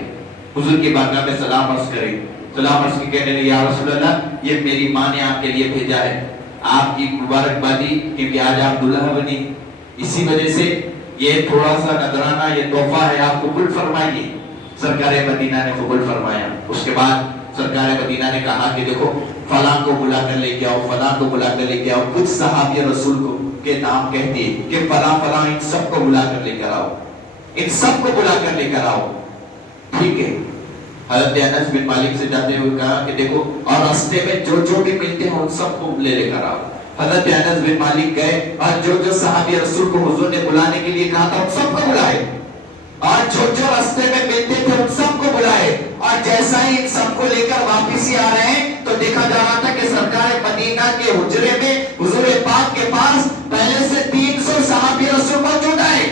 حضور کی بارگاہ میں سلام عرض کرے. سلام عرض کی کہنے لگے یا رسول اللہ یہ میری ماں نے آپ کے لیے بھیجا ہے، آپ کی مبارکبادی کیونکہ آج آپ دلہا بنی، اسی وجہ سے یہ تھوڑا سا نذرانہ یہ تحفہ ہے، آپ قبول فرمائیے. سرکار مدینہ نے قبول فرمایا. اس کے بعد سرکار مدینہ نے کہا کہ دیکھو فلاں کو بلا کر لے کے آؤ، فلاں کو بلا کر لے کے آؤ. کچھ صحابی رسول کو کے نام کہتے ہیں کہ فلاں فلاں ان سب کو بلا کر لے کر آؤ، ان سب کو بلا کر لے کر آؤ. ٹھیک ہے. حضرت انس بن مالک سے جاتے ہوئے کہا کہ دیکھو اور راستے میں جو جو بھی ملتے ہیں ان سب کو لے کر آؤ. حضرت انس بن مالک گئے اور جو جو صحابی رسول کو حضور نے بلانے کے لیے کہا تھا ان سب کو بلائے، اور جو جو راستے میں ملتے تھے ان سب کو بلائے. اور جیسا ہی ان سب کو لے کر واپس ہی آ رہے ہیں تو دیکھا جا رہا تھا کہ سرکار مدینہ کے حجرے میں حضور پاک کے پاس پہلے سے 300 صحابی رسول موجود آئے.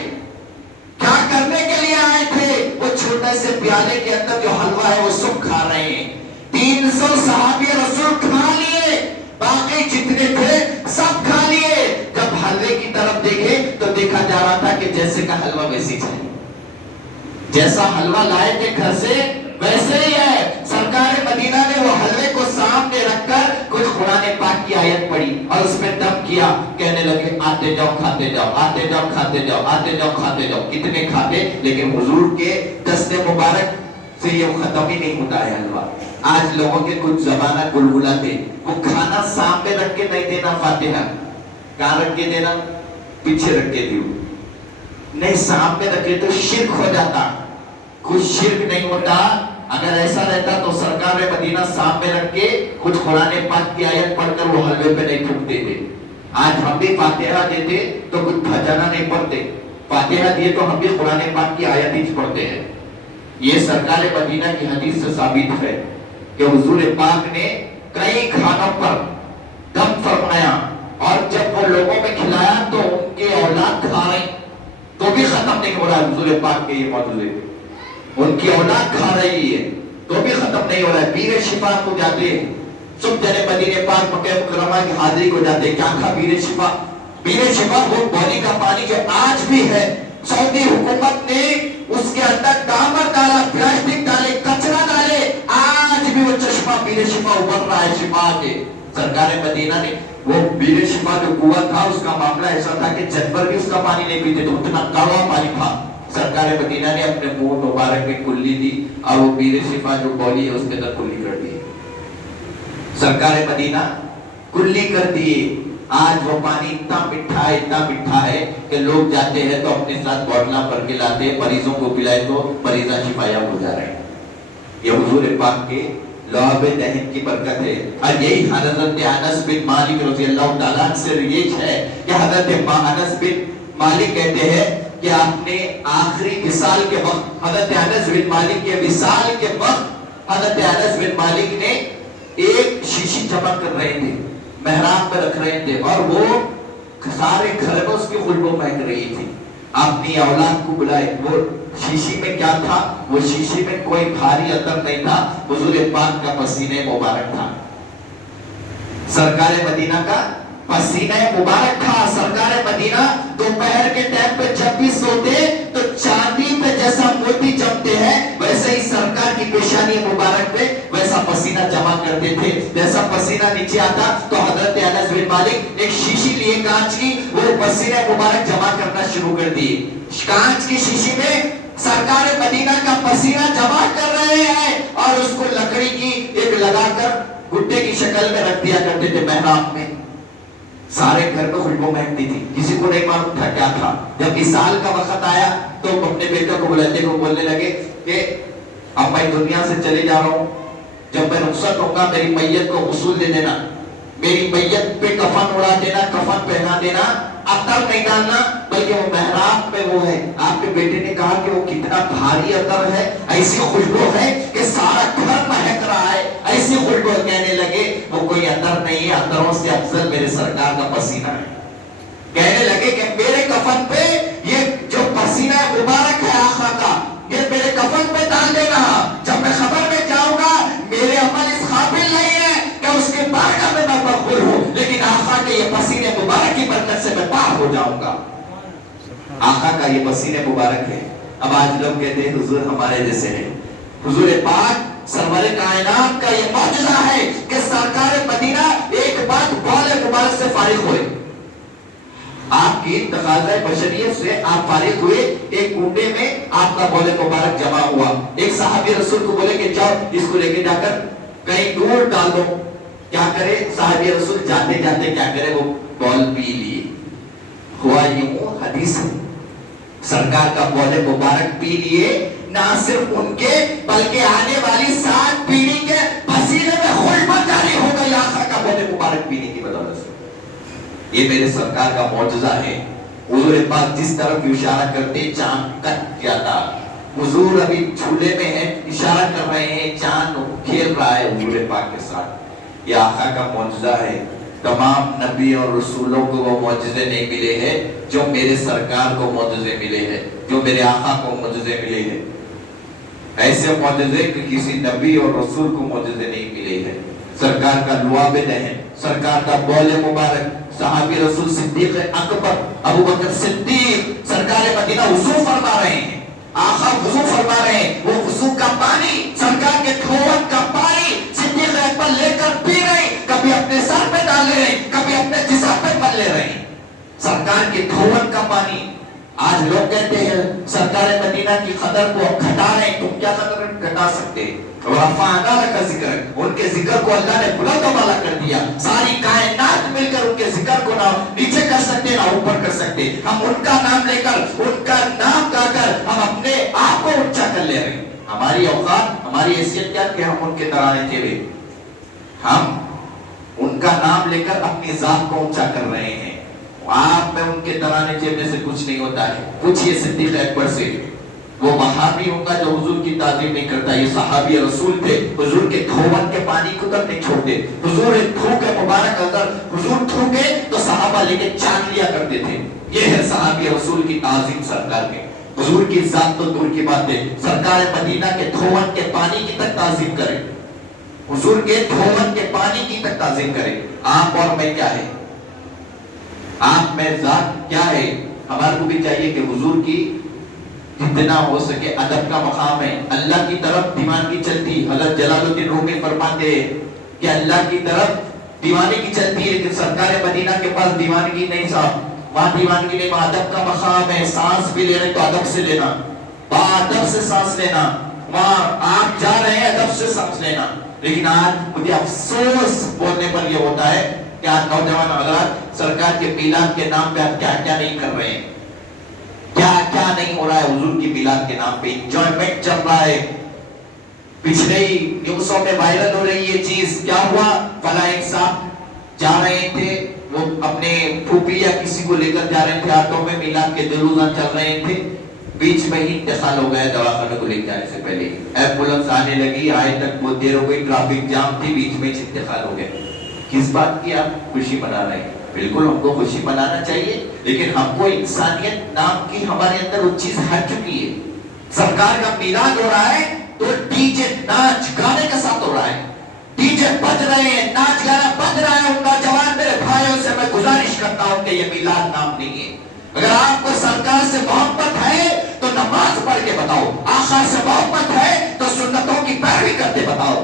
کیا کرنے کے لیے آئے تھے؟ وہ چھوٹے سے پیالے کے اندر جو حلوہ ہے وہ سب کھا رہے ہیں. 300 صحابی رسول کھا لیے، باقی جتنے تھے سب کھا لیے. جب حلوے کی طرف دیکھے تو دیکھا جا رہا تھا کہ جیسے کا حلوہ ویسی ہے، جیسا حلوہ لائے تھے گھر سے ویسے ہی ہے. سرکار مدینہ نے وہ حلوے کو سامنے رکھ کر کچھ قرآن پاک کی آیت پڑھی اور اس میں دم کیا. کہنے لگے آتے جاؤ کھاتے جاؤ، آتے جاؤ کھاتے جاؤ، آتے جاؤ کھاتے جاؤ. کتنے کھاتے، لیکن حضور کے دست مبارک سے یہ ختم ہی نہیں ہوتا ہے حلوہ. آج لوگوں کے کچھ زمانہ گلگلا تھے، وہ کھانا سامنے رکھ کے نہیں دینا، فاتحہ کہاں رکھ کے دینا؟ پیچھے رکھ کے دیو. نہیں سامنے رکھے تو شرک ہو جاتا. کچھ شرک نہیں ہوتا. اگر ایسا رہتا تو سرکار مدینہ سامنے رکھ کے کچھ قرآن پاک کی آیت پڑھ کر وہ حلوے پہ نہیں تھوکتے تھے. آج ہم بھی فاتحہ دیتے تو کچھ بھجنا نہیں پڑھتے، فاتحہ دیے تو ہم بھی قرآن پاک کی آیت ہی پڑھتے ہیں. یہ سرکار مدینہ کی حدیث سے ثابت ہے کہ حضور پاک نے کئی کھانوں پر دم فرمایا اور جب وہ لوگوں میں کھلایا تو ان کے اولاد کھا رہے تو بھی ختم نہیں ہو رہا. حضور پاک کے یہ موجود ہے، ان کی اولاد کھا رہی ہے. تو بھی ختم نہیں ہو رہا ہے. پیر شفا کو جاتے ہیں سب جنے مدینے پاک مکہ مکرمہ کی حاضری کو جاتے ہیں. کیا تھا پیر شفا؟ پیر شفا وہ بولی کا پانی جو آج بھی ہے. سعودی حکومت نے اس کے اندر ڈامر ڈالا, پلاسٹک ڈالے, کچرا ڈالے, آج بھی وہ چشمہ پیر شفا ابھر رہا ہے شفا کے. سرکار مدینہ نے وہ پیر شفا جو کنواں تھا اس کا معاملہ ایسا تھا کہ جانور بھی اس کا پانی نہیں پیتے تو اتنا کڑوا پانی تھا. سرکار مدینہ نے اپنے منہ مبارک میں کلی دی اور وہ پیر شفا جو بولی ہے اس کے اندر کلی کر دی. سرکار مدینہ کلی کر دیے. آج وہ پانی اتنا میٹھا ہے کہ لوگ جاتے ہیں تو اپنے ساتھ بوتلاں بھر کے لاتے ہیں, مریضوں کو پلائے تو مریضاں شفایاب ہو جا رہے ہیں. یہ حضور پاک کے لعاب دہن کی برکت ہے. اور یہی حضرت انس بن مالک رضی اللہ تعالیٰ سے ریچ ہے کہ حضرت انس بن مالک کہتے ہیں کہ آپ نے آخری وصال کے وقت, حضرت انس بن مالک کے وصال کے وقت حضرت انس بن مالک نے ایک شیشی جمع کر رہے تھے, محراب پر رکھ رہے تھے اور وہ سارے گھر میں اس کی خوشبو مہک رہی تھی. اپنی اولاد کو بلائے. وہ شیشی میں کیا تھا؟ وہ شیشی میں کوئی بھاری عطر نہیں تھا, حضور پاک کا پسینہ مبارک تھا. سرکار مدینہ کا پسینہ مبارک تھا. سرکار مدینہ دوپہر کے ٹائم پہ جب بھی سوتے تو چاندی پہ جیسا موتی جمتے ہیں ویسے ہی سرکار کی پیشانی مبارک پہ ویسا پسینہ جمع کرتے تھے. جیسا پسینہ نیچے آتا تو حضرت انس بن مالک ایک شیشی لیے کانچ کی, وہ پسینہ مبارک جمع کرنا شروع کر دیے. کانچ کی شیشی میں سرکار مدینہ کا پسینہ جمع کر رہے ہیں اور اس کو لکڑی کی ایک لگا کر گڈے کی شکل میں رکھ دیا کرتے تھے محراب میں. سارے گھر میں خوشبو مہکتی تھی, کسی کو نہیں معلوم تھا کیا تھا. جب وصال کا وقت آیا تو اپنے بیٹے کو بلاتے کو بولنے لگے کہ اب میں دنیا سے چلے جا رہا ہوں, جب میں رخصت ہوں گا میری میت کو غسل دے دینا, میری میت پہ کفن اڑا دینا, کفن پہنا دینا, عطر نہیں ڈالنا بلکہ وہ محراب پہ وہ ہے. آپ کے بیٹے نے کہا کہ وہ کتنا بھاری عطر ہے, ایسی خوشبو ہے کہ سارا گھر مہک رہا ہے, ایسی خوشبو. کہنے لگے وہ کوئی عطر نہیں ہے, عطروں سے افضل میرے سرکار کا پسینہ ہے. کہنے لگے کہ میرے کفن پہ یہ جو پسینہ مبارک ہے آقا کا, یہ میرے کفن پہ ڈال دینا. جب میں خبر میں جاؤں گا میرے عمل اس قابل نہیں ہے کہ اس کے بارگاہ میں میں مقبول ہوں, لیکن آقا کے یہ پسینے مبارک کی برکت سے میں پاک ہو جاؤں گا. آقا کا یہ پسینے مبارک ہے. اب آج لوگ کہتے ہیں حضور ہمارے جیسے ہیں. حضور پاک سرور کائنات کا یہ معجزہ ہے کہ سرکار مدینہ ایک بات بول مبارک سے فارغ ہوئے. آپ کی تقاضۂ بشریت سے آپ فارغ ہوئے, ایک کنڈے میں آپ کا بول مبارک جمع ہوا. ایک صحابی رسول کو بولے کہ جاؤ اس کو لے کے جا کر کہیں دور ڈال دو. کیا کرے صحابی رسول جاتے جاتے کیا کرے, وہ بول پی لیے. ہوا یوں حدیث سرکار کا بول مبارک پی لیے, نہ صرف ان کے بلکہ آنے والی 7 پیڑھی کے پسینے میں خوشبو جاری ہو گئی آقا کا بول مبارک پینے کی بدولت سے. یہ میرے سرکار کا معجزہ ہے. حضور پاک جس طرف اشارہ کرتے چاند کٹ جاتا. حضور ابھی جھولے میں ہیں, اشارہ کر رہے ہیں, چاند کھیل رہا ہے حضور پاک کے ساتھ. یہ آقا کا معجزہ ہے. تمام نبی اور رسولوں کو وہ معجزے نہیں ملے ہیں جو میرے سرکار کو معجزے ملے ہیں, جو میرے آقا کو معجزے ملے ہیں. ایسے معجزے کہ کسی نبی اور رسول کو معجزے نہیں ملے ہیں. سرکار کا لعاب دہن, سرکار کا بول مبارک, صحابی رسول صدیق اکبر ابو بکر صدیق, سرکار مدینہ وضو فرما رہے ہیں, آقا وضو فرما رہے ہیں. وہ وضو کا پانی, سرکار کے دھوت کا پانی صدیق اکبر لے کر پی رہے ہیں, کبھی اپنے سر پہ ڈال لے رہے ہیں, کبھی اپنے جسم پہ مل لے رہے ہیں. سرکار کے دھوت کا پانی. آج لوگ کہتے ہیں سرکار مدینہ کی قدر کو گھٹا رہے ہیں. تم کیا قدر گھٹا سکتے؟ رفعنا لک ذکرک, ان کے ذکر کو اللہ نے بلند و بالا کر دیا. ساری کائنات مل کر ان کے ذکر کو نہ نیچے کر سکتے نہ اوپر کر سکتے. ہم ان کا نام لے کر, ان کا نام گا کر ہم اپنے آپ کو اونچا کر لے رہے ہیں. ہماری اوقات, ہماری حیثیت کیا کہ ہم ان کے ترانے چلے, ہم ان کا نام لے کر اپنی ذات کو اونچا کر رہے ہیں. آپ میں ان کے ترانے چیرنے سے کچھ نہیں ہوتا ہے. پوچھئے صدیق اکبر سے, وہ وہابی ہوگا جو حضور کی تعظیم نہیں کرتا. یہ صحابی رسول تھے, حضور کے دھوت کے پانی کو تک نہیں چھوڑتے. حضور تھوکے مبارک اگر حضور تھوکے تو صحابہ لے کے چاٹ لیا کرتے تھے. یہ ہے صحابی رسول کی تعظیم سرکار کے. حضور کی ذات تو دور کی بات ہے، سرکار مدینہ کے دھون کے پانی کی تک تعظیم کرے، حضور کے دھون کے پانی کی تک تعظیم کرے۔ آپ اور میں کیا ہے، آپ میں ذات کیا ہے؟ ہمارے کو بھی چاہیے کہ حضور کی جتنا ہو سکے ادب کا مقام ہے، اللہ کی طرف دیوانگی چلتی۔ حضرت جلال الدین رومی فرماتے ہیں کہ اللہ کی طرف دیوانگی چلتی ہے، لیکن سرکار مدینہ کے پاس دیوانگی نہیں صاحب، وہاں دیوانگی نہیں، وہاں ادب کا مقام ہے۔ سانس بھی لینا تو ادب سے لینا، ادب سے سانس لینا، وہاں آپ جا رہے ہیں ادب سے سانس لینا۔ لیکن آج مجھے افسوس بولنے پر یہ ہوتا ہے کہ آج نوجوان حضرات سرکار کے میلاد کے نام پہ آپ کیا کیا نہیں کر رہے ہیں، کیا کیا نہیں ہو رہا ہے حضور کی میلاد کے نام پہ، انجوائمنٹ چل رہا ہے۔ پچھلے ہی نیوزوں میں وائرل ہو رہی یہ چیز، کیا ہوا، فلاں ایک صاحب جا رہے تھے، وہ اپنے پھوپھی یا کسی کو لے کر جا رہے تھے، آٹو میں میلاد کے جلوس چل رہے تھے، بیچ میں ہی انتقال ہو گیا دواخانے کو لے جانے سے پہلے، ایمبولینس آنے لگی، آئے تک بہت دیر ہو گئی، ٹریفک جام تھی، بیچ میں انتقال ہو گیا۔ کس بات کی آپ خوشی منا رہے ہیں؟ بالکل ہم کو خوشی منانا چاہیے، لیکن ہم کو انسانیت نام کی ہمارے اندر وہ چیز ہٹ چکی ہے۔ سرکار کا میلاد ہو رہا ہے تو ڈی جے ناچ گانے کے ساتھ ہو رہا ہے، ڈی جے بج رہے ہیں، ناچ گانا بج رہا ہے۔ ان کا جوان میرے بھائیوں سے میں گزارش کرتا ہوں کہ یہ میلاد نام نہیں ہے۔ اگر آپ کو سرکار سے محبت ہے تو نماز پڑھ کے بتاؤ، آقا سے محبت ہے تو سنتوں کی پیروی کرتے بتاؤ۔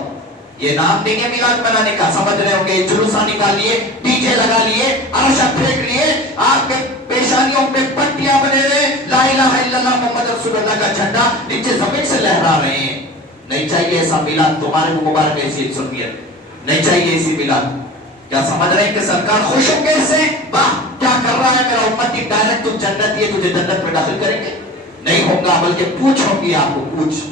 یہ نام نہیں ہے میلاد منانے کا، سمجھ رہے ہوں گے، جلوساں نکال لیے، ڈی جے لگا لیے، عرشہ پھینک لیے، آپ کے پیشانیوں پہ پٹیاں بنے رہے، لا الہ الا اللہ محمد رسول اللہ کا جھنڈا نیچے زمین سے لہرا رہے ہیں۔ نہیں چاہیے ایسا میلاد، تمہارے کو مبارک ایسی سنیت، نہیں چاہیے ایسی میلاد۔ کیا سمجھ رہے ہیں کہ سرکار خوش ہوں گے اس سے؟ واہ کیا کر رہا ہے میرا امتی، ڈائریکٹ تو جنت یہ تجھے جنت میں داخل کریں گے؟ نہیں ہوگا، بلکہ پوچھ ہوگی آپ کو، پوچھ۔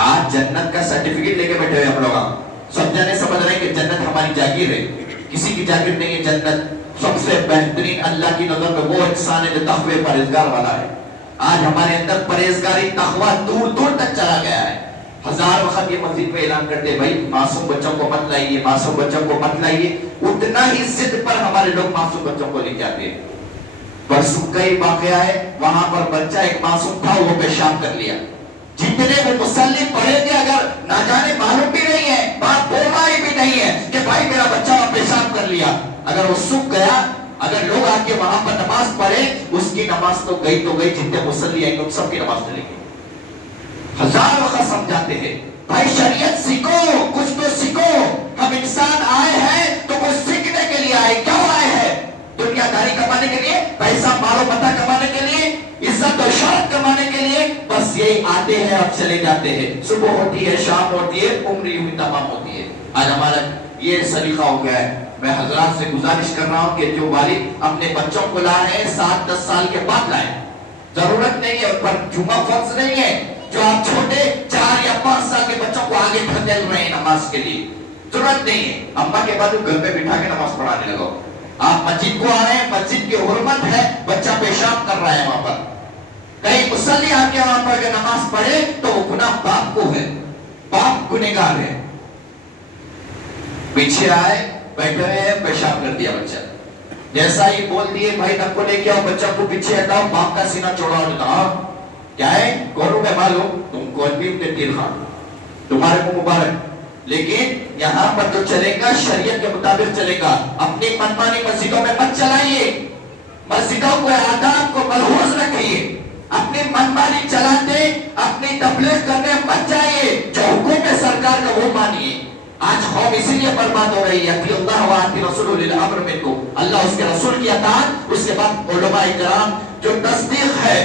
آج جنت کا سرٹیفکیٹ لے کے بیٹھے ہوئے ہم لوگ، سب جنے سمجھ رہے ہیں کہ جنت ہماری جاگیر ہے، کسی کی جاگیر نہیں ہے جنت۔ سب سے بہترین اللہ کی نظر میں وہ انسان ہے جو تقوی پرہیزگار والا ہے۔ آج ہمارے اندر پرہیزگاری تقوی دور دور تک چلا گیا ہے۔ ہزار وقت یہ مسجد میں اعلان کرتے بھائی معصوم بچوں کو مت لائیے، معصوم بچوں کو مت لائیے، اتنا ہی ضد پر ہمارے لوگ معصوم بچوں کو لے کے آتے ہیں۔ پرسوں کا ہی واقعہ ہے، وہاں پر بچہ ایک معصوم تھا، وہ پیشاب کر لیا۔ جتنے وہ مصلی پڑھیں گے اگر نہ جانے معلوم بھی نہیں ہے، بات بولنا ہی بھی نہیں ہے کہ بھائی میرا بچہ پیشاب کر لیا، اگر وہ سوکھ گیا، اگر لوگ آ کے وہاں پر نماز پڑھے، اس کی نماز تو گئی تو گئی، جتنے مصلی آئیں گے ان سب کی نماز چلے گی۔ ہزار وقت سمجھاتے ہیں بھائی شریعت سیکھو، کچھ تو سیکھو، ہم انسان آئے ہیں تو کچھ سیکھنے کے لیے آئے، کیوں آئے ہیں؟ دنیا داری کمانے کے لیے، پیسہ مال و متاع کمانے کے لیے، عزت و شرف کمانے کے لیے، بس یہی آتے ہیں اور چلے جاتے ہیں، صبح ہوتی ہے شام ہوتی ہے، عمر یوں ہی تمام ہوتی ہے۔ آج ہمارا یہ سلیقہ ہو گیا ہے۔ میں حضرات سے گزارش کر رہا ہوں کہ جو والد اپنے بچوں کو لا رہے ہیں 7-10 سال کے بعد لائیں، ضرورت نہیں ہے، پر جمعہ فرض نہیں ہے جو آپ چھوٹے 4 یا 5 سال کے بچوں کو آگے دھکیل رہے ہیں نماز کے لیے، ضرورت نہیں ہے۔ اماں کے بعد گھر پہ بٹھا کے نماز پڑھانے لگو۔ آپ مسجد کو آ رہے ہیں، مسجد کی حرمت ہے، بچہ پیشاب کر رہا ہے وہاں پر، کہیں مصلی آ کے وہاں پر اگر نماز پڑھے تو وہ گناہ باپ کو ہے، باپ گنہگار ہے۔ پیچھے آئے بیٹھے ہیں، پیشاب کر دیا بچہ، جیسا ہی بول دیے بھائی نک کو لے کے آؤ، بچہ کو پیچھے ہٹاؤ، باپ کا سینہ چوڑا ہوتا، کیا ہے کونوں میں معلوم، تم کون بھی اپنے تیر خان، تمہارے کو مبارک۔ لیکن یہاں پر جو چلے گا شریعت کے مطابق چلے گا، اپنی منمانی مسجدوں میں مت چلائیے، مسجدوں کو آداب کو ملحوظ رکھیے، اپنی منمانی چلاتے اپنی تبلیغ کرنے مت جائیے، جو حکم ہے سرکار کا وہ مانیے۔ آج قوم اسی لیے برباد ہو رہی ہے، اطیعوا اللہ واطیعوا الرسول اولي الامر منکم، اللہ اس کے رسول کی اطاعت، اس کے بعد علماء کرام جو تصدیق ہے،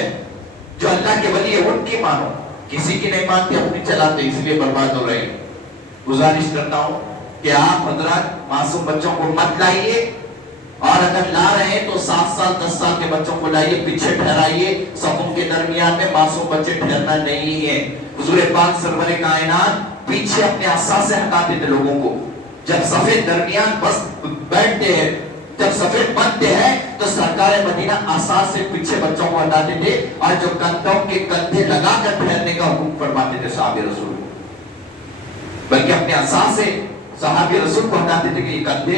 جو اللہ کے ولی ہے ان کی مانو، کسی کی نہیں مانتے اپنی چلاتے، اس لیے برباد ہو رہے ہیں۔ گزارش کرتا ہوں کہ آپ حضرات معصوم بچوں کو مت لائیے، اور اگر لا رہے ہیں تو 7 سال 10 سال کے بچوں کو لائیے، پیچھے ٹھہرائیے، صفوں کے درمیان میں معصوم بچے ٹھہرنا نہیں ہے۔ حضور پاک سرور کائنات پیچھے اپنے عصا سے ہٹاتے تھے لوگوں کو، جب صفے درمیان بس بیٹھتے ہیں، جب صفے بنتے ہیں تو سرکار مدینہ عصا سے پیچھے بچوں کو ہٹاتے تھے، اور جو کندھوں کے کندھے لگا کر ٹھہرنے کا حکم فرماتے تھے صحابہ رسول، بلکہ اپنے عصا سے صحابی رسول کو ہٹاتے تھے کہ یہ کندھے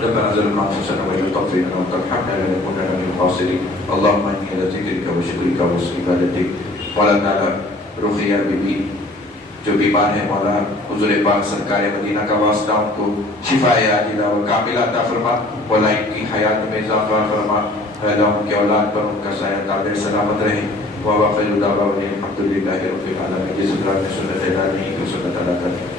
ربنا ظلمنا انفسنا وان لم تغفر لنا وترحمنا لنكونن من الخاسرين اللهم اني على ذكرك وشكرك وحسن عبادتك مولا تعالی رقیہ بی بی جو بیمار ہے مولا حضور پاک سرکار مدینہ کا واسطہ ان کو شفاء عاجلہ و کاملہ عطا فرما مولا ان کی حیات میں اضافہ فرما اللہ ان کے اولاد پر ان کا سایہ دائر سلامت رہے وآخر دعوانا الحمد للہ رب العالمین جس طرح میں سنت ادا نہیں کہ سنت ادا کریں